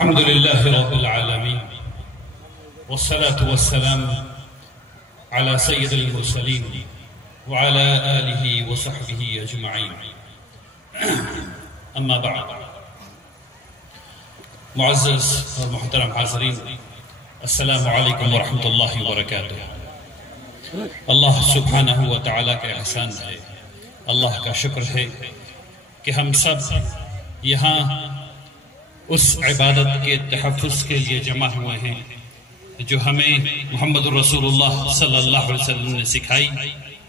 الحمد لله رب العالمين والصلاة والسلام على سيد المرسلين وعلى آله وصحبه أجمعين أما بعد معزز اور محترم حاضرین، السلام علیکم ورحمۃ اللہ وبرکاتہ۔ اللہ سبحانہ و تعالیٰ کا احسان ہے، اللہ کا شکر ہے کہ ہم سب یہاں اس عبادت کے تحفظ کے لیے جمع ہوئے ہیں جو ہمیں محمد رسول اللہ صلی اللہ علیہ وسلم نے سکھائی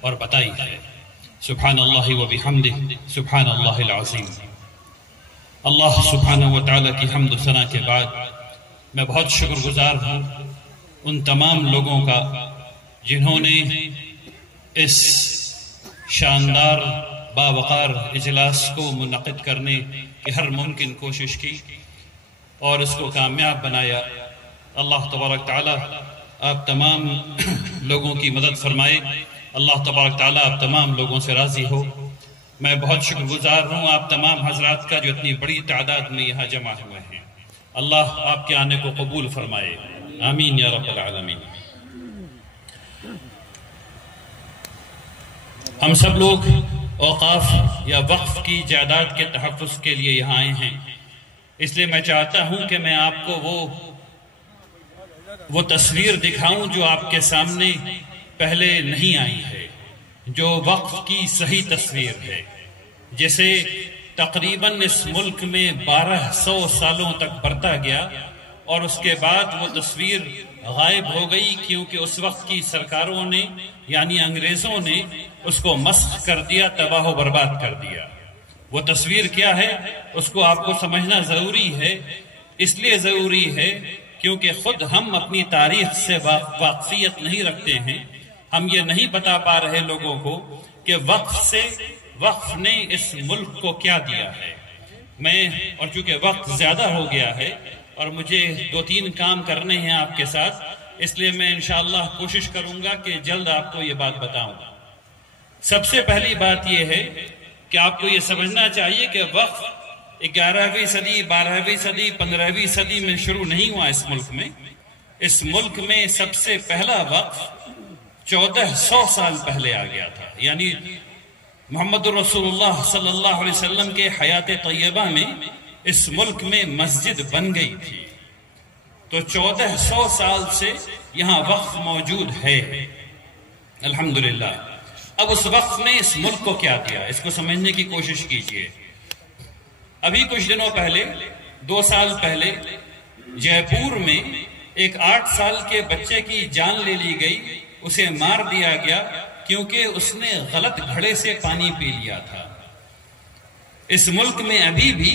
اور بتائی ہے۔ سبحان اللہ و بحمدہ، سبحان اللہ العظیم۔ اللہ سبحانہ و تعالیٰ کی حمد و ثنا کے بعد میں بہت شکر گزار ہوں ان تمام لوگوں کا جنہوں نے اس شاندار باوقار اجلاس کو منعقد کرنے کی ہر ممکن کوشش کی اور اس کو کامیاب بنایا۔ اللہ تبارک تعالیٰ آپ تمام لوگوں کی مدد فرمائے، اللہ تبارک تعالیٰ آپ تمام لوگوں سے راضی ہو۔ میں بہت شکر گزار ہوں آپ تمام حضرات کا جو اتنی بڑی تعداد میں یہاں جمع ہوئے ہیں۔ اللہ آپ کے آنے کو قبول فرمائے، آمین یا رب العالمین۔ ہم سب لوگ اوقاف یا وقف کی جائیداد کے تحفظ کے لیے یہاں آئے ہیں، اس لیے میں چاہتا ہوں کہ میں آپ کو وہ تصویر دکھاؤں جو آپ کے سامنے پہلے نہیں آئی ہے، جو وقف کی صحیح تصویر ہے، جسے تقریباً اس ملک میں 1200 سالوں تک برتا گیا اور اس کے بعد وہ تصویر غائب ہو گئی کیونکہ اس وقت کی سرکاروں نے یعنی انگریزوں نے اس کو مسخ کر دیا، تباہ و برباد کر دیا۔ وہ تصویر کیا ہے اس کو آپ کو سمجھنا ضروری ہے، اس لیے ضروری ہے کیونکہ خود ہم اپنی تاریخ سے واقفیت نہیں رکھتے ہیں۔ ہم یہ نہیں بتا پا رہے لوگوں کو کہ وقف نے اس ملک کو کیا دیا ہے۔ اور چونکہ وقت زیادہ ہو گیا ہے اور مجھے 2-3 کام کرنے ہیں آپ کے ساتھ، اس لیے میں انشاءاللہ کوشش کروں گا کہ جلد آپ کو یہ بات بتاؤں۔ سب سے پہلی بات یہ ہے کہ آپ کو یہ سمجھنا چاہیے کہ وقف 11ویں صدی، 12ویں صدی، 15ویں صدی میں شروع نہیں ہوا اس ملک میں۔ اس ملک میں سب سے پہلا وقف 1400 سال پہلے آ گیا تھا، یعنی محمد رسول اللہ صلی اللہ علیہ وسلم کے حیات طیبہ میں اس ملک میں مسجد بن گئی تھی، تو 1400 سال سے یہاں وقف موجود ہے الحمدللہ۔ اب اس وقت نے اس ملک کو کیا دیا، اس کو سمجھنے کی کوشش کیجئے۔ ابھی کچھ دنوں پہلے 2 سال پہلے جے پور میں ایک 8 سال کے بچے کی جان لے لی گئی، اسے مار دیا گیا کیونکہ اس نے غلط گھڑے سے پانی پی لیا تھا۔ اس ملک میں ابھی بھی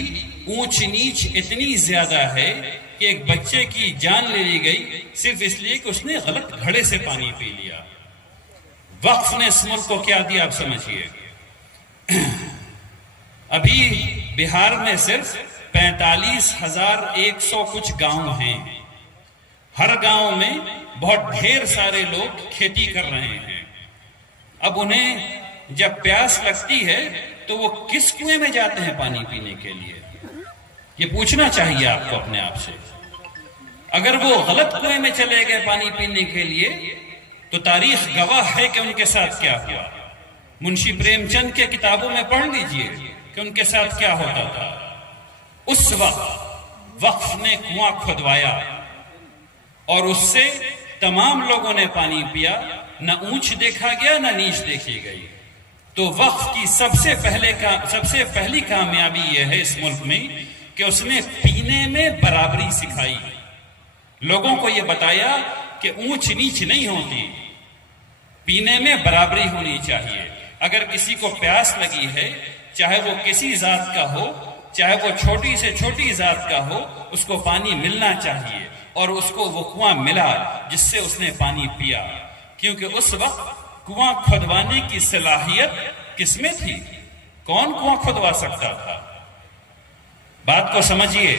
اونچ نیچ اتنی زیادہ ہے کہ ایک بچے کی جان لے لی گئی صرف اس لیے کہ اس نے غلط گھڑے سے پانی پی لیا۔ وقف نے اس ملک کو کیا دیا آپ سمجھیے۔ ابھی بہار میں صرف 45,100 کچھ گاؤں ہیں، ہر گاؤں میں بہت ڈھیر سارے لوگ کھیتی کر رہے ہیں۔ اب انہیں جب پیاس لگتی ہے تو وہ کس کنویں میں جاتے ہیں پانی پینے کے لیے؟ یہ پوچھنا چاہیے آپ کو اپنے آپ سے۔ اگر وہ غلط کنویں میں چلے گئے پانی پینے کے لیے تو تاریخ گواہ ہے کہ ان کے ساتھ کیا ہوا۔ منشی پریم چند کے کتابوں میں پڑھ لیجئے کہ ان کے ساتھ کیا ہوتا تھا۔ اس وقت وقف نے کنواں کھودوایا اور اس سے تمام لوگوں نے پانی پیا، نہ اونچ دیکھا گیا نہ نیچ دیکھی گئی۔ تو وقف کی سب سے پہلی کامیابی یہ ہے اس ملک میں کہ اس نے پینے میں برابری سکھائی، لوگوں کو یہ بتایا کہ اونچ نیچ نہیں ہوتی، پینے میں برابری ہونی چاہیے۔ اگر کسی کو پیاس لگی ہے، چاہے وہ کسی ذات کا ہو، چاہے وہ چھوٹی سے چھوٹی ذات کا ہو، اس کو پانی ملنا چاہیے، اور اس کو وہ کنواں ملا جس سے اس نے پانی پیا، کیونکہ اس وقت کنواں کھودوانے کی صلاحیت کس میں تھی؟ کون کنواں کھودوا سکتا تھا؟ بات کو سمجھیے۔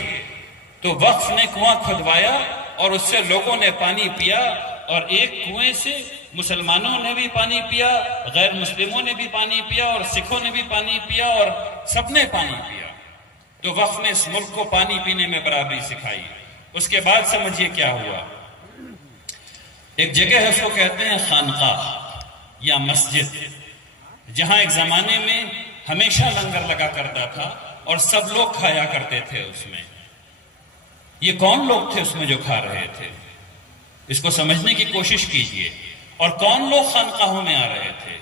تو وقف نے کنواں کھودوایا اور اس سے لوگوں نے پانی پیا، اور ایک کنویں سے مسلمانوں نے بھی پانی پیا، غیر مسلموں نے بھی پانی پیا، اور سکھوں نے بھی پانی پیا، اور سب نے پانی پیا۔ تو وقف نے اس ملک کو پانی پینے میں برابری سکھائی۔ اس کے بعد سمجھیے کیا ہوا۔ ایک جگہ ہے، اس کو کہتے ہیں خانقاہ یا مسجد، جہاں ایک زمانے میں ہمیشہ لنگر لگا کرتا تھا اور سب لوگ کھایا کرتے تھے اس میں۔ یہ کون لوگ تھے اس میں جو کھا رہے تھے؟ اس کو سمجھنے کی کوشش کیجئے۔ اور کون لوگ خانقاہوں میں آ رہے تھے؟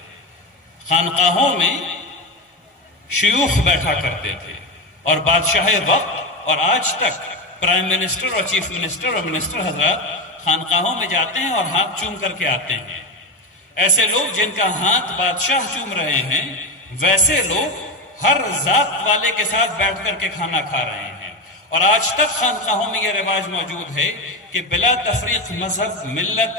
خانقاہوں میں شیوخ بیٹھا کرتے تھے، اور بادشاہ وقت اور آج تک پرائم منسٹر اور چیف منسٹر اور منسٹر حضرات خانقاہوں میں جاتے ہیں اور ہاتھ چوم کر کے آتے ہیں۔ ایسے لوگ جن کا ہاتھ بادشاہ چوم رہے ہیں، ویسے لوگ ہر ذات والے کے ساتھ بیٹھ کر کے کھانا کھا رہے ہیں۔ اور آج تک خانقاہوں میں یہ رواج موجود ہے کہ بلا تفریق مذہب، ملت،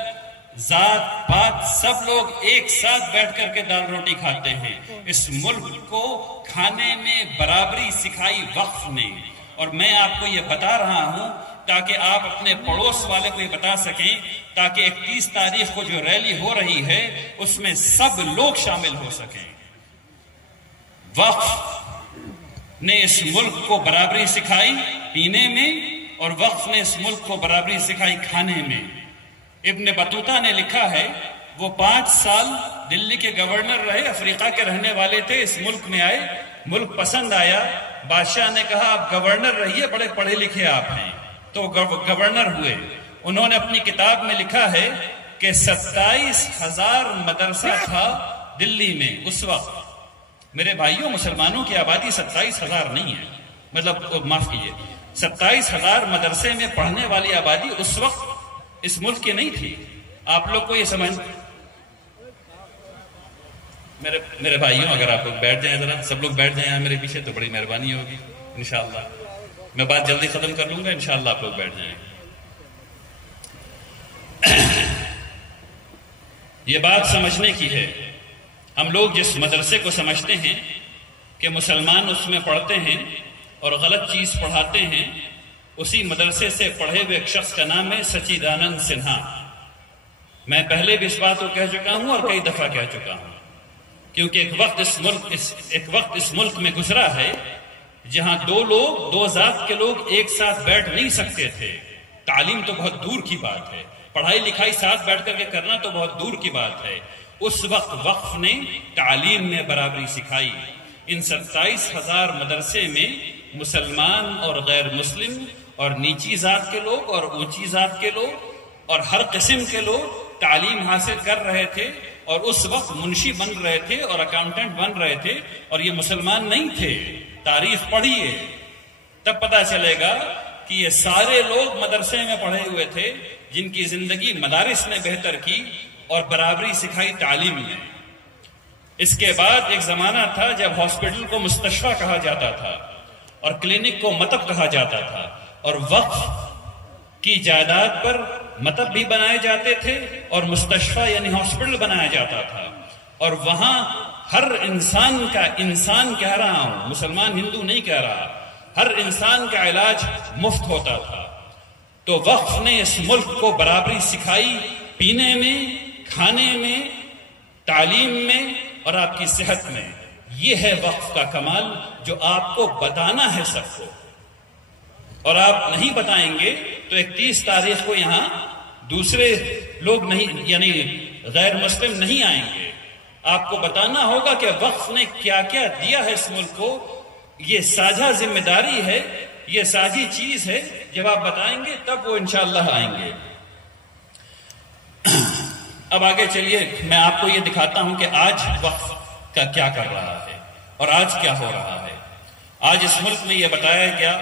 ذات پات سب لوگ ایک ساتھ بیٹھ کر کے دال روٹی کھاتے ہیں۔ اس ملک کو کھانے میں برابری سکھائی وقف نے، اور میں آپ کو یہ بتا رہا ہوں تاکہ آپ اپنے پڑوس والے کو یہ بتا سکیں، تاکہ 31 تاریخ کو جو ریلی ہو رہی ہے اس میں سب لوگ شامل ہو سکیں۔ وقف نے اس ملک کو برابری سکھائی پینے میں، اور وقف نے اس ملک کو برابری سکھائی کھانے میں۔ ابن بطوطہ نے لکھا ہے، وہ 5 سال دلی کے گورنر رہے، افریقہ کے رہنے والے تھے، اس ملک میں آئے، ملک پسند آیا، بادشاہ نے کہا آپ گورنر رہیے، بڑے پڑھے لکھے آپ ہیں، تو گورنر ہوئے۔ انہوں نے اپنی کتاب میں لکھا ہے کہ 27,000 مدرسہ تھا دلی میں اس وقت۔ میرے بھائیوں، مسلمانوں کی آبادی 27,000 نہیں ہے، مطلب معاف کیجیے، 27,000 مدرسے میں پڑھنے والی آبادی اس وقت اس ملک کی نہیں تھی۔ آپ لوگ کو یہ سمجھ، میرے بھائیوں اگر آپ لوگ بیٹھ جائیں، ذرا سب لوگ بیٹھ جائیں میرے پیچھے تو بڑی مہربانی ہوگی انشاءاللہ۔ میں بات جلدی ختم کر لوں گا، انشاءاللہ آپ لوگ بیٹھ جائیں۔ یہ بات سمجھنے کی ہے۔ ہم لوگ جس مدرسے کو سمجھتے ہیں کہ مسلمان اس میں پڑھتے ہیں اور غلط چیز پڑھاتے ہیں، اسی مدرسے سے پڑھے ہوئے ایک شخص کا نام ہے سچیدانند سنہا۔ میں پہلے بھی اس بات کو کہہ چکا ہوں اور کئی دفعہ کہہ چکا ہوں، کیونکہ ایک وقت اس ملک میں گزرا ہے جہاں دو ذات کے لوگ ایک ساتھ بیٹھ نہیں سکتے تھے۔ تعلیم تو بہت دور کی بات ہے، پڑھائی لکھائی ساتھ بیٹھ کر کے کرنا تو بہت دور کی بات ہے۔ اس وقت وقف نے تعلیم میں برابری سکھائی۔ ان 27,000 مدرسے میں مسلمان اور غیر مسلم اور نیچی ذات کے لوگ اور اونچی ذات کے لوگ اور ہر قسم کے لوگ تعلیم حاصل کر رہے تھے، اور اس وقت منشی بن رہے تھے اور اکاؤنٹنٹ بن رہے تھے، اور یہ مسلمان نہیں تھے۔ تاریخ پڑھیے تب پتہ چلے گا کہ یہ سارے لوگ مدرسے میں پڑھے ہوئے تھے، جن کی زندگی مدارس نے بہتر کی اور برابری سکھائی تعلیم میں۔ اس کے بعد ایک زمانہ تھا جب ہاسپٹل کو مستشفیٰ کہا جاتا تھا اور کلینک کو مطب کہا جاتا تھا، اور وقف کی جائیداد پر مطب بھی بنائے جاتے تھے اور مستشفیٰ یعنی ہاسپٹل بنایا جاتا تھا، اور وہاں ہر انسان کا، انسان کہہ رہا ہوں، مسلمان ہندو نہیں کہہ رہا، ہر انسان کا علاج مفت ہوتا تھا۔ تو وقف نے اس ملک کو برابری سکھائی پینے میں، کھانے میں، تعلیم میں اور آپ کی صحت میں۔ یہ ہے وقف کا کمال جو آپ کو بتانا ہے سب کو، اور آپ نہیں بتائیں گے تو 31 تاریخ کو یہاں دوسرے لوگ نہیں، یعنی غیر مسلم نہیں آئیں گے۔ آپ کو بتانا ہوگا کہ وقف نے کیا کیا دیا ہے اس ملک کو۔ یہ ساجھا ذمہ داری ہے، یہ ساجھی چیز ہے۔ جب آپ بتائیں گے تب وہ انشاءاللہ آئیں گے۔ اب آگے چلیے، میں آپ کو یہ دکھاتا ہوں کہ آج وقف کا کیا کر رہا ہے اور آج کیا ہو رہا ہے۔ آج اس ملک میں یہ بتایا گیا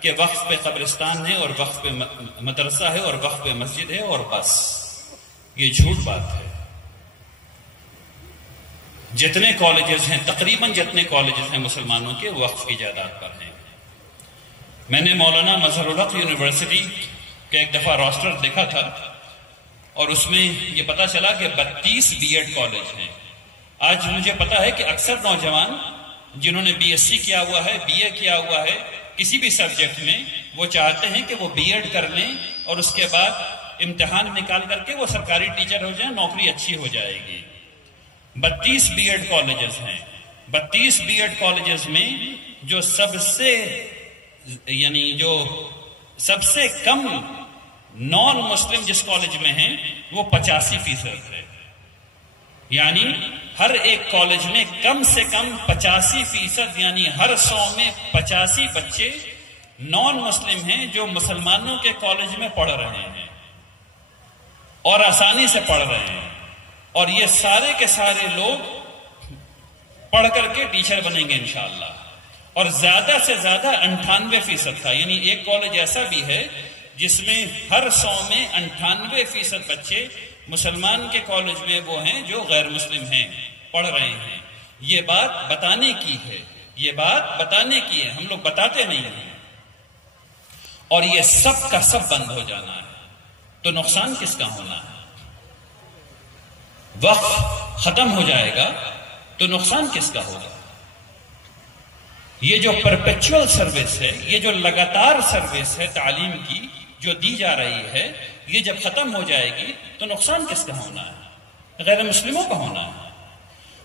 کہ وقف پہ قبرستان ہے اور وقف پہ مدرسہ ہے اور وقف پہ مسجد ہے، اور بس یہ جھوٹ بات ہے۔ جتنے کالجز ہیں، تقریباً جتنے کالجز ہیں مسلمانوں کے، وقف کی جائیداد پر ہیں۔ میں نے مولانا مظہر الحق یونیورسٹی کا ایک دفعہ روسٹر دیکھا تھا، اور اس میں یہ پتا چلا کہ 32 بی ایڈ کالج ہیں۔ آج مجھے پتا ہے کہ اکثر نوجوان جنہوں نے بی ایس سی کیا ہوا ہے، بی اے کیا ہوا ہے کسی بھی سبجیکٹ میں، وہ چاہتے ہیں کہ وہ بی ایڈ کر لیں اور اس کے بعد امتحان نکال کر کے وہ سرکاری ٹیچر ہو جائیں، نوکری اچھی ہو جائے گی۔ 32 بی ایڈ کالجز ہیں۔ 32 بی ایڈ کالجز میں جو سب سے یعنی جو سب سے کم نان مسلم جس کالج میں ہیں وہ 85% ہے. یعنی ہر ایک کالج میں کم سے کم 85%، یعنی ہر 100 میں 85 بچے نان مسلم ہیں جو مسلمانوں کے کالج میں پڑھ رہے ہیں اور آسانی سے پڑھ رہے ہیں. اور یہ سارے کے سارے لوگ پڑھ کر کے ٹیچر بنیں گے انشاءاللہ. اور زیادہ سے زیادہ 98% تھا. یعنی ایک کالج ایسا بھی ہے جس میں ہر 100 میں 98% بچے مسلمان کے کالج میں وہ ہیں جو غیر مسلم ہیں، پڑھ رہے ہیں. یہ بات بتانے کی ہے، یہ بات بتانے کی ہے، ہم لوگ بتاتے نہیں ہیں. اور یہ سب کا سب بند ہو جانا ہے تو نقصان کس کا ہونا ہے؟ وقف ختم ہو جائے گا تو نقصان کس کا ہوگا؟ یہ جو پرپیچول سروس ہے، یہ جو لگاتار سروس ہے تعلیم کی جو دی جا رہی ہے، یہ جب ختم ہو جائے گی تو نقصان کس کا ہونا ہے؟ غیر مسلموں کا ہونا ہے.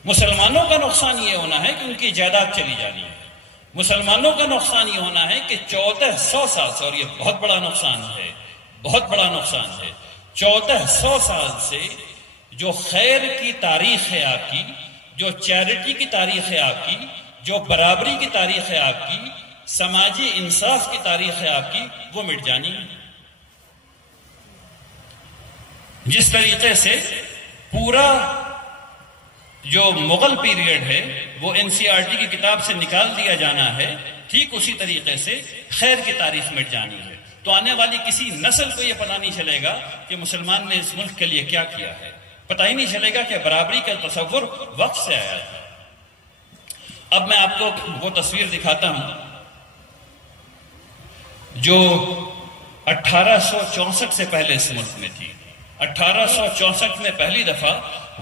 مسلمانوں کا نقصان یہ ہونا ہے کہ ان کی جائیداد چلی جانی ہے. مسلمانوں کا نقصان یہ ہونا ہے کہ 1400 سال سے، اور یہ بہت بڑا نقصان ہے، بہت بڑا نقصان ہے، 1400 سال سے جو خیر کی تاریخ ہے آپ کی، جو چیریٹی کی تاریخ ہے آپ کی، جو برابری کی تاریخ ہے آپ کی، سماجی انصاف کی تاریخ ہے آپ کی، وہ مٹ جانی ہے. جس طریقے سے پورا جو مغل پیریڈ ہے وہ NCERT کی کتاب سے نکال دیا جانا ہے، ٹھیک اسی طریقے سے خیر کی تاریخ مٹ جانی ہے. تو آنے والی کسی نسل کو یہ پتہ نہیں چلے گا کہ مسلمان نے اس ملک کے لیے کیا کیا ہے. پتہ ہی نہیں چلے گا کہ برابری کا تصور وقت سے آیا ہے. اب میں آپ کو وہ تصویر دکھاتا ہوں جو 1864 سے پہلے اس ملک میں تھی. 1864 میں پہلی دفعہ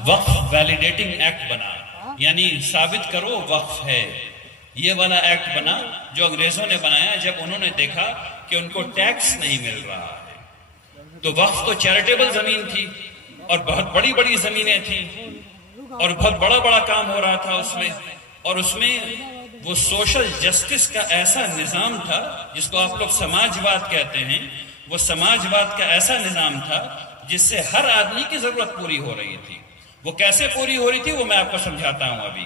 وقف ویلیڈیٹنگ ایکٹ بنا، یعنی ثابت کرو وقف ہے. یہ والا ایکٹ بنا جو انگریزوں نے بنایا جب انہوں نے دیکھا کہ ان کو ٹیکس نہیں مل رہا ہے. تو وقف تو چیریٹیبل زمین تھی اور بہت بڑی بڑی زمینیں تھیں اور بہت بڑا بڑا کام ہو رہا تھا اس میں. اور اس میں وہ سوشل جسٹس کا ایسا نظام تھا جس کو آپ لوگ سماجواد کہتے ہیں. وہ سماجواد کا ایسا نظام تھا جس سے ہر آدمی کی ضرورت پوری ہو رہی تھی. وہ کیسے پوری ہو رہی تھی وہ میں آپ کو سمجھاتا ہوں. ابھی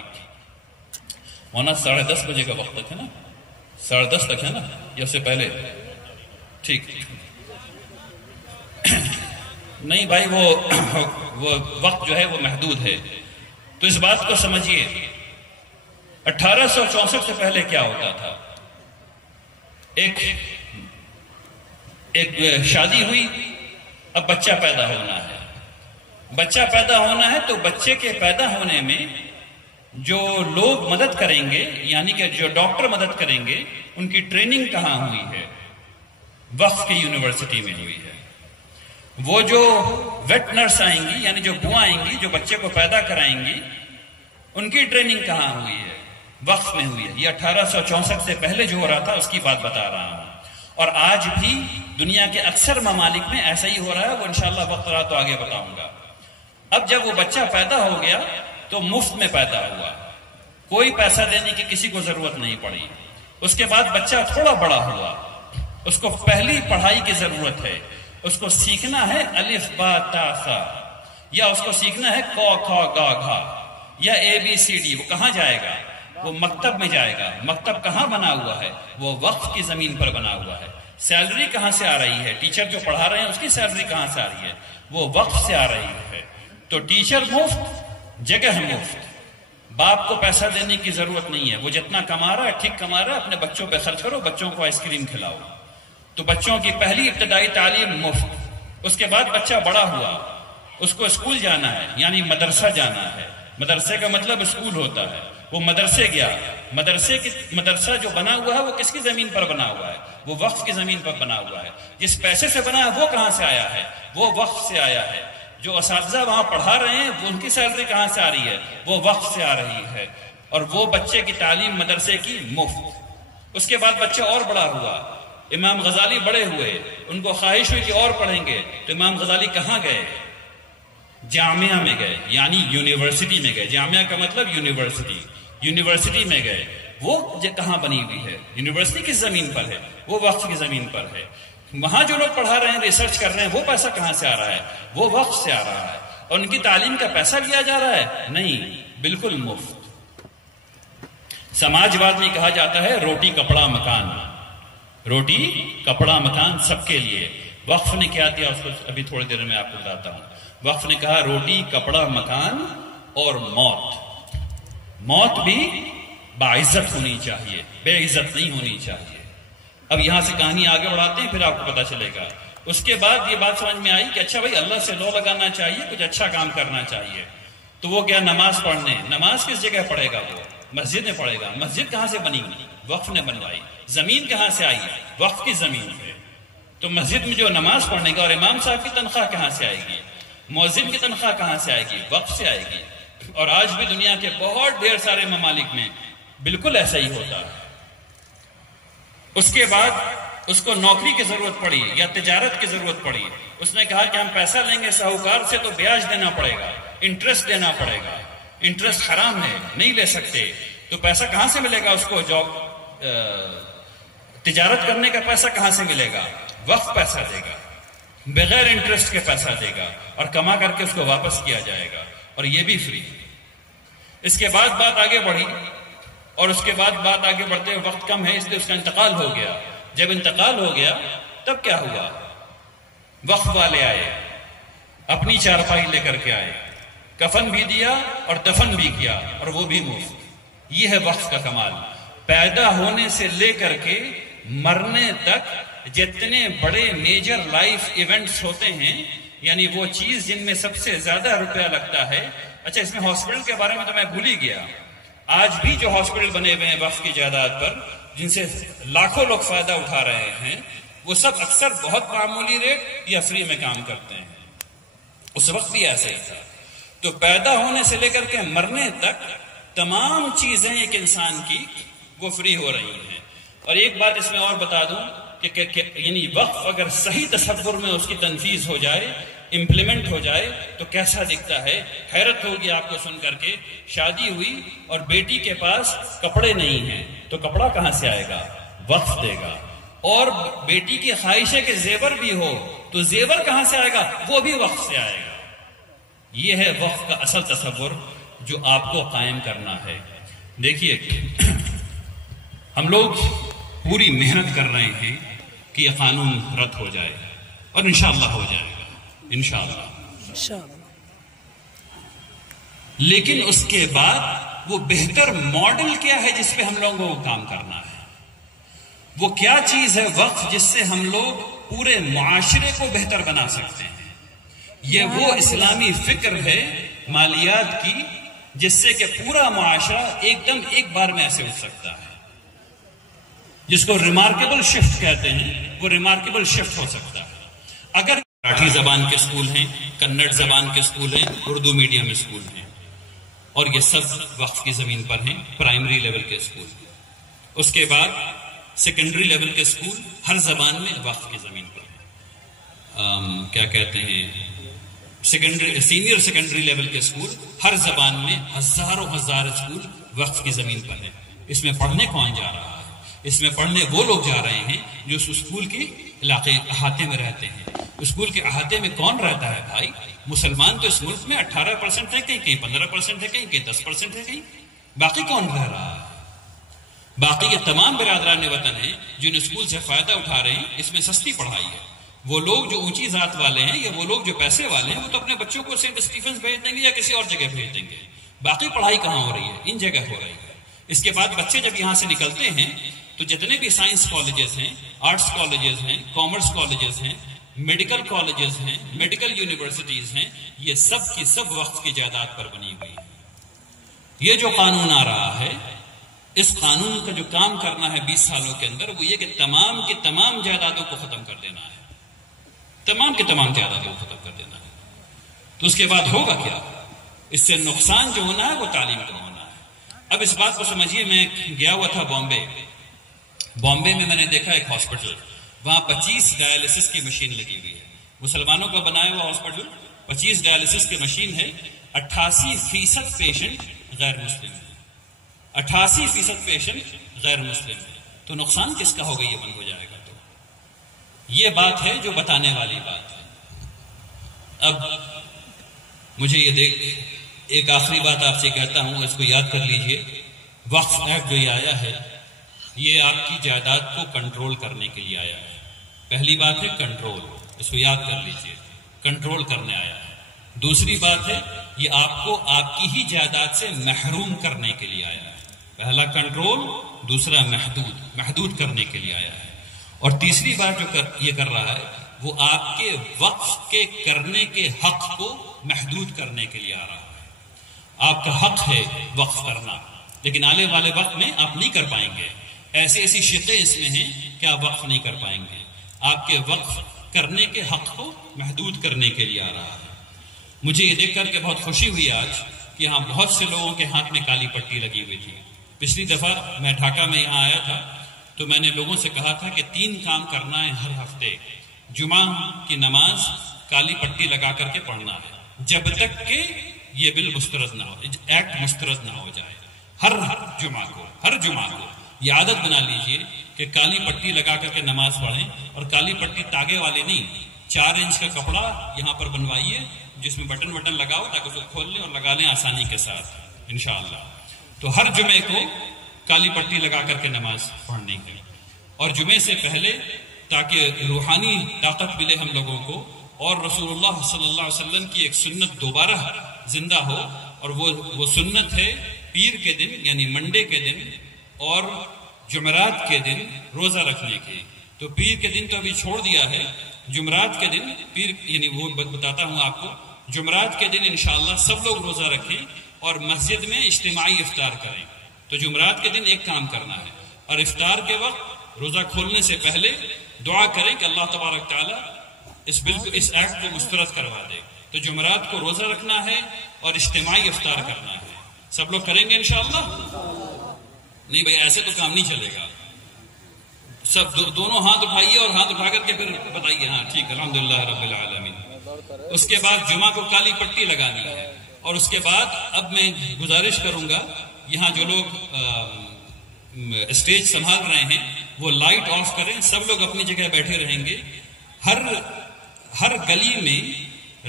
ہونا 10:30 بجے کا وقت تک ہے نا، 10:30 تک ہے نا یا اس سے پہلے؟ ٹھیک نہیں بھائی، وہ وقت جو ہے وہ محدود ہے. تو اس بات کو سمجھیے 1864 سے پہلے کیا ہوتا تھا. ایک شادی ہوئی، اب بچہ پیدا ہونا ہے. بچہ پیدا ہونا ہے تو بچے کے پیدا ہونے میں جو لوگ مدد کریں گے، یعنی کہ جو ڈاکٹر مدد کریں گے، ان کی ٹریننگ کہاں ہوئی ہے؟ وقف کی یونیورسٹی میں ہوئی ہے. وہ جو ویٹ نرس آئیں گی، یعنی جو بوائیں آئیں گی جو بچے کو پیدا کرائیں گی، ان کی ٹریننگ کہاں ہوئی ہے؟ وقف میں ہوئی ہے. یہ 1864 سے پہلے جو ہو رہا تھا اس کی بات بتا رہا ہوں. اور آج بھی دنیا کے اکثر ممالک میں ایسا ہی ہو رہا ہے. وہ انشاءاللہ وقت رہا تو آگے بتاؤں گا. اب جب وہ بچہ پیدا ہو گیا تو مفت میں پیدا ہوا، کوئی پیسہ دینے کی کسی کو ضرورت نہیں پڑی. اس کے بعد بچہ تھوڑا بڑا ہوا، اس کو پہلی پڑھائی کی ضرورت ہے. اس کو سیکھنا ہے الف با تا سا، یا اس کو سیکھنا ہے کو کھا گا گھا، یا ABCD. وہ کہاں جائے گا؟ وہ مکتب میں جائے گا. مکتب کہاں بنا ہوا ہے؟ وہ وقف کی زمین پر بنا ہوا ہے. سیلری کہاں سے آ رہی ہے؟ ٹیچر جو پڑھا رہے ہیں اس کی سیلری کہاں سے آ رہی ہے؟ وہ وقف سے آ رہی ہے. تو ٹیچر مفت، جگہ مفت، باپ کو پیسہ دینے کی ضرورت نہیں ہے. وہ جتنا کما رہا ہے ٹھیک کما رہا ہے، اپنے بچوں پہ خرچ کرو، بچوں کو آئس کریم کھلاؤ. تو بچوں کی پہلی ابتدائی تعلیم مفت. اس کے بعد بچہ بڑا ہوا، اس کو اسکول جانا ہے، یعنی مدرسہ جانا ہے. مدرسے کا مطلب اسکول ہوتا ہے. وہ مدرسے گیا. مدرسہ جو بنا ہوا ہے وہ کس کی زمین پر بنا ہوا ہے؟ وہ وقف کی زمین پر بنا ہوا ہے. جس پیسے سے بنا ہے وہ کہاں سے آیا ہے؟ وہ وقف سے آیا ہے. جو اساتذہ وہاں پڑھا رہے ہیں وہ ان کی سیلری کہاں سے آ رہی ہے؟ وہ وقف سے آ رہی ہے. اور وہ بچے کی تعلیم مدرسے کی مفت. اس کے بعد بچہ اور بڑا ہوا. امام غزالی بڑے ہوئے، ان کو خواہش ہوئی کہ اور پڑھیں گے. تو امام غزالی کہاں گئے؟ جامعہ میں گئے، یعنی یونیورسٹی میں گئے. جامعہ کا مطلب یونیورسٹی. یونیورسٹی میں گئے. وہ کہاں بنی ہوئی ہے؟ یونیورسٹی کس زمین پر ہے؟ وہ وقف کی زمین پر ہے. وہاں جو لوگ پڑھا رہے ہیں، ریسرچ کر رہے ہیں، وہ پیسہ کہاں سے آ رہا ہے؟ وہ وقف سے آ رہا ہے. اور ان کی تعلیم کا پیسہ لیا جا رہا ہے؟ نہیں، بالکل مفت. سماجواد میں کہا جاتا ہے روٹی کپڑا مکان. روٹی کپڑا مکان سب کے لیے. وقف نے کیا دیا؟ اس کو ابھی تھوڑی دیر میں آپ کو بتاتا ہوں. وقف نے کہا روٹی کپڑا مکان اور موت. موت بھی باعزت ہونی چاہیے، بے عزت نہیں ہونی چاہیے. اب یہاں سے کہانی آگے بڑھاتے ہیں، پھر آپ کو پتا چلے گا. اس کے بعد یہ بات سمجھ میں آئی کہ اچھا بھائی اللہ سے لو لگانا چاہیے، کچھ اچھا کام کرنا چاہیے. تو وہ کیا؟ نماز پڑھنے. نماز کس جگہ پڑھے گا؟ وہ مسجد میں پڑھے گا. مسجد کہاں سے بنی؟ وقف نے بنوائی. زمین کہاں سے آئی؟ وقف کی زمین ہے. تو مسجد میں جو نماز پڑھنے گا، اور امام صاحب کی تنخواہ کہاں سے آئے گی؟ مؤذن کی تنخواہ کہاں سے آئے گی؟ وقف سے آئے گی. اور آج بھی دنیا کے بہت ڈھیر سارے ممالک میں بالکل ایسا ہی ہوتا ہے. اس کے بعد اس کو نوکری کی ضرورت پڑی یا تجارت کی ضرورت پڑی. اس نے کہا کہ ہم پیسہ لیں گے ساہوکار سے تو بیاج دینا پڑے گا، انٹرسٹ دینا پڑے گا. انٹرسٹ حرام ہے، نہیں لے سکتے. تو پیسہ کہاں سے ملے گا اس کو؟ تجارت کرنے کا پیسہ کہاں سے ملے گا؟ وقف پیسہ دے گا، بغیر انٹرسٹ کے پیسہ دے گا، اور کما کر کے اس کو واپس کیا جائے گا، اور یہ بھی فری. اس کے بعد بات آگے بڑھی، اور اس کے بعد بات آگے بڑھتے ہوئے وقت کم ہے اس لیے اس کا انتقال ہو گیا. جب انتقال ہو گیا تب کیا ہوا؟ وقف والے آئے، اپنی چارپائی لے کر کے آئے، کفن بھی دیا اور دفن بھی کیا، اور وہ بھی مفت. یہ ہے وقف کا کمال. پیدا ہونے سے لے کر کے مرنے تک جتنے بڑے میجر لائف ایونٹس ہوتے ہیں، یعنی وہ چیز جن میں سب سے زیادہ روپیہ لگتا ہے. اچھا، اس میں ہاسپٹل کے بارے میں تو میں بھول ہی گیا. آج بھی جو ہاسپٹل بنے ہوئے ہیں وقف کی جائیداد پر، جن سے لاکھوں لوگ فائدہ اٹھا رہے ہیں، وہ سب اکثر بہت معمولی ریٹ یا فری میں کام کرتے ہیں. اس وقت بھی ایسے ہی تھا. تو پیدا ہونے سے لے کر کے مرنے تک تمام چیزیں ایک انسان کی وہ فری ہو رہی ہیں. اور ایک بات اس میں اور بتا دوں کہ یعنی وقف اگر صحیح تصور میں اس کی تنفیذ ہو جائے، امپلیمنٹ ہو جائے تو کیسا دکھتا ہے. حیرت ہوگی آپ کو سن کر کے. شادی ہوئی اور بیٹی کے پاس کپڑے نہیں ہیں تو کپڑا کہاں سے آئے گا؟ وقف دے گا. اور بیٹی کی خواہش ہے کہ زیور بھی ہو تو زیور کہاں سے آئے گا؟ وہ بھی وقف سے آئے گا. یہ ہے وقف کا اصل تصور جو آپ کو قائم کرنا ہے. دیکھیے، ہم لوگ پوری محنت کر رہے ہیں کہ یہ قانون رد ہو جائے، اور انشاءاللہ ہو جائے گا، انشاءاللہ. لیکن اس کے بعد وہ بہتر ماڈل کیا ہے جس پہ ہم لوگوں کو کام کرنا ہے؟ وہ کیا چیز ہے وقف جس سے ہم لوگ پورے معاشرے کو بہتر بنا سکتے ہیں؟ یہ وہ اسلامی فکر ہے مالیات کی جس سے کہ پورا معاشرہ ایک دم ایک بار میں ایسے اٹھ سکتا ہے. جس کو ریمارکیبل شفٹ کہتے ہیں، وہ ریمارکیبل شفٹ ہو سکتا ہے. اگر مراٹھی زبان کے اسکول ہیں، کنڑ زبان کے اسکول ہیں، اردو میڈیم اسکول ہیں، اور یہ سب وقف کی زمین پر ہیں، پرائمری لیول کے اسکول. اس کے بعد سیکنڈری لیول کے اسکول ہر زبان میں وقف کی زمین پر ہیں. کیا کہتے ہیں، سینئر سیکنڈری لیول کے اسکول ہر زبان میں ہزاروں ہزار اسکول وقف کی زمین پر ہیں. اس میں پڑھنے کون جا رہا ہے؟ اس میں پڑھنے وہ لوگ جا رہے ہیں جو اس اسکول کے علاقے احاطے میں رہتے ہیں. اسکول کے احاطے میں کون رہتا ہے بھائی؟ مسلمان تو اس ملک میں 18% ہے، کہیں 15% ہے، کہیں 10% ہے. کہیں باقی کون رہ رہا ہے؟ باقی یہ تمام برادران وطن ہیں جن اسکول سے فائدہ اٹھا رہے ہیں. اس میں سستی پڑھائی ہے. وہ لوگ جو اونچی ذات والے ہیں یا وہ لوگ جو پیسے والے ہیں وہ تو اپنے بچوں کو سینٹ اسٹیفنس بھیج دیں گے یا کسی اور جگہ بھیج دیں گے. باقی پڑھائی کہاں ہو رہی ہے؟ ان جگہ ہو رہی ہے. اس کے بعد بچے جب یہاں سے نکلتے ہیں تو جتنے بھی سائنس کالجز ہیں، آرٹس کالجز ہیں، کامرس کالجز ہیں، میڈیکل کالجز ہیں، میڈیکل یونیورسٹیز ہیں، یہ سب کی سب وقف کی جائیداد پر بنی ہوئی ہے. یہ جو قانون آ رہا ہے، اس قانون کا جو کام کرنا ہے 20 سالوں کے اندر، وہ یہ کہ تمام کی تمام جائیدادوں کو ختم کر دینا ہے. تمام کی تمام جائیدادوں کو ختم کر دینا ہے. تو اس کے بعد ہوگا کیا؟ اس سے نقصان جو ہونا ہے وہ تعلیم کا ہونا ہے. اب اس بات کو سمجھیے، میں گیا ہوا تھا بامبے میں نے دیکھا ایک ہاسپٹل، وہاں 25 ڈائلسس کی مشین لگی ہوئی ہے. مسلمانوں کا بنایا ہوا ہاسپٹل، 25 ڈائلسس کی مشین ہے. 88% پیشنٹ غیر مسلم ہیں. 88% پیشنٹ غیر مسلم ہے، تو نقصان کس کا ہوگا؟ یہ بند ہو جائے گا تو یہ بات ہے جو بتانے والی بات ہے۔ اب مجھے یہ ایک آخری بات آپ سے کہتا ہوں، اس کو یاد کر لیجئے۔ وقف ایکٹ جو یہ آیا ہے، یہ آپ کی جائیداد کو کنٹرول کرنے کے لیے آیا ہے۔ پہلی بات ہے کنٹرول، اس کو یاد کر لیجئے، کنٹرول کرنے آیا ہے۔ دوسری بات ہے یہ آپ کو آپ کی ہی جائیداد سے محروم کرنے کے لیے آیا ہے۔ پہلا کنٹرول، دوسرا محدود کرنے کے لیے آیا ہے۔ اور تیسری بات جو یہ کر رہا ہے وہ آپ کے وقف کے کرنے کے حق کو محدود کرنے کے لیے آ رہا ہے۔ آپ کا حق ہے وقف کرنا، لیکن آنے والے وقت میں آپ نہیں کر پائیں گے۔ ایسی شقیں اس میں ہیں کہ آپ وقف نہیں کر پائیں گے۔ آپ کے وقف کرنے کے حق کو محدود کرنے کے لیے آ رہا ہے۔ مجھے یہ دیکھ کر کے بہت خوشی ہوئی آج کہ یہاں بہت سے لوگوں کے ہاتھ میں کالی پٹی لگی ہوئی تھی۔ پچھلی دفعہ میں ڈھاکہ میں یہاں آیا تھا تو میں نے لوگوں سے کہا تھا کہ 3 کام کرنا ہے ہر ہفتے۔ جمعہ کی نماز کالی پٹی لگا کر کے پڑھنا ہے جب تک کہ یہ بل مسترد نہ ہو، ایکٹ مسترد نہ ہو جائے۔ ہر جمعہ کو یہ عادت بنا لیجئے کہ کالی پٹی لگا کر کے نماز پڑھیں، اور کالی پٹی تاگے والی نہیں، 4 انچ کا کپڑا یہاں پر بنوائیے جس میں بٹن لگاؤ تاکہ اس کو کھول لیں اور لگا لیں آسانی کے ساتھ انشاءاللہ۔ تو ہر جمعے کو کالی پٹی لگا کر کے نماز پڑھنی ہے، اور جمعے سے پہلے تاکہ روحانی طاقت ملے ہم لوگوں کو، اور رسول اللہ صلی اللہ علیہ وسلم کی ایک سنت دوبارہ زندہ ہو، اور وہ سنت ہے پیر کے دن یعنی منڈے کے دن اور جمعرات کے دن روزہ رکھنے کی۔ تو پیر کے دن تو ابھی چھوڑ دیا ہے، جمعرات کے دن پیر یعنی وہ بتاتا ہوں آپ کو، جمعرات کے دن انشاءاللہ سب لوگ روزہ رکھیں اور مسجد میں اجتماعی افطار کریں۔ تو جمعرات کے دن ایک کام کرنا ہے، اور افطار کے وقت روزہ کھولنے سے پہلے دعا کریں کہ اللہ تبارک تعالیٰ اس ایکٹ کو مسترد کروا دے۔ تو جمعرات کو روزہ رکھنا ہے اور اجتماعی افطار کرنا ہے۔ سب لوگ کریں گے انشاءاللہ؟ نہیں بھائی، ایسے تو کام نہیں چلے گا۔ سب دونوں ہاتھ اٹھائیے اور ہاتھ اٹھا کر کے پھر بتائیے ہاں ٹھیک، الحمدللہ رب العالمین۔ اس کے بعد جمعہ کو کالی پٹی لگانی ہے، اور اس کے بعد اب میں گزارش کروں گا یہاں جو لوگ اسٹیج سنبھال رہے ہیں وہ لائٹ آف کریں، سب لوگ اپنی جگہ بیٹھے رہیں گے۔ ہر گلی میں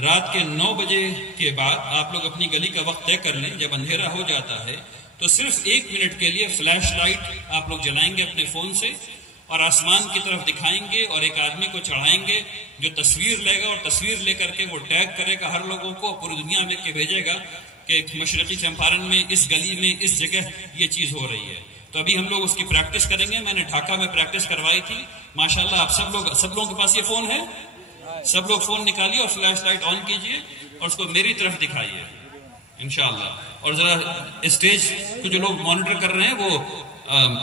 رات کے 9 بجے کے بعد آپ لوگ اپنی گلی کا وقت طے کر لیں۔ جب اندھیرا ہو جاتا ہے تو صرف 1 منٹ کے لیے فلیش لائٹ آپ لوگ جلائیں گے اپنے فون سے، اور آسمان کی طرف دکھائیں گے، اور ایک آدمی کو چڑھائیں گے جو تصویر لے گا، اور تصویر لے کر کے وہ ٹیگ کرے گا ہر لوگوں کو، پوری دنیا میں کے بھیجے گا کہ مشرقی چمپارن میں اس گلی میں اس جگہ یہ چیز ہو رہی ہے۔ تو ابھی ہم لوگ اس کی پریکٹس کریں گے۔ میں نے ڈھاکہ میں پریکٹس کروائی تھی، ماشاءاللہ آپ سب لوگوں کے پاس یہ فون ہے، سب لوگ فون نکالیے اور فلیش لائٹ آن کیجئے اور اس کو میری طرف دکھائیے انشاءاللہ۔ اور ذرا اسٹیج کو جو لوگ مانیٹر کر رہے ہیں وہ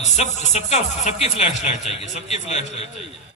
سب کی فلیش لائٹ چاہیے، سب کی فلیش لائٹ چاہیے۔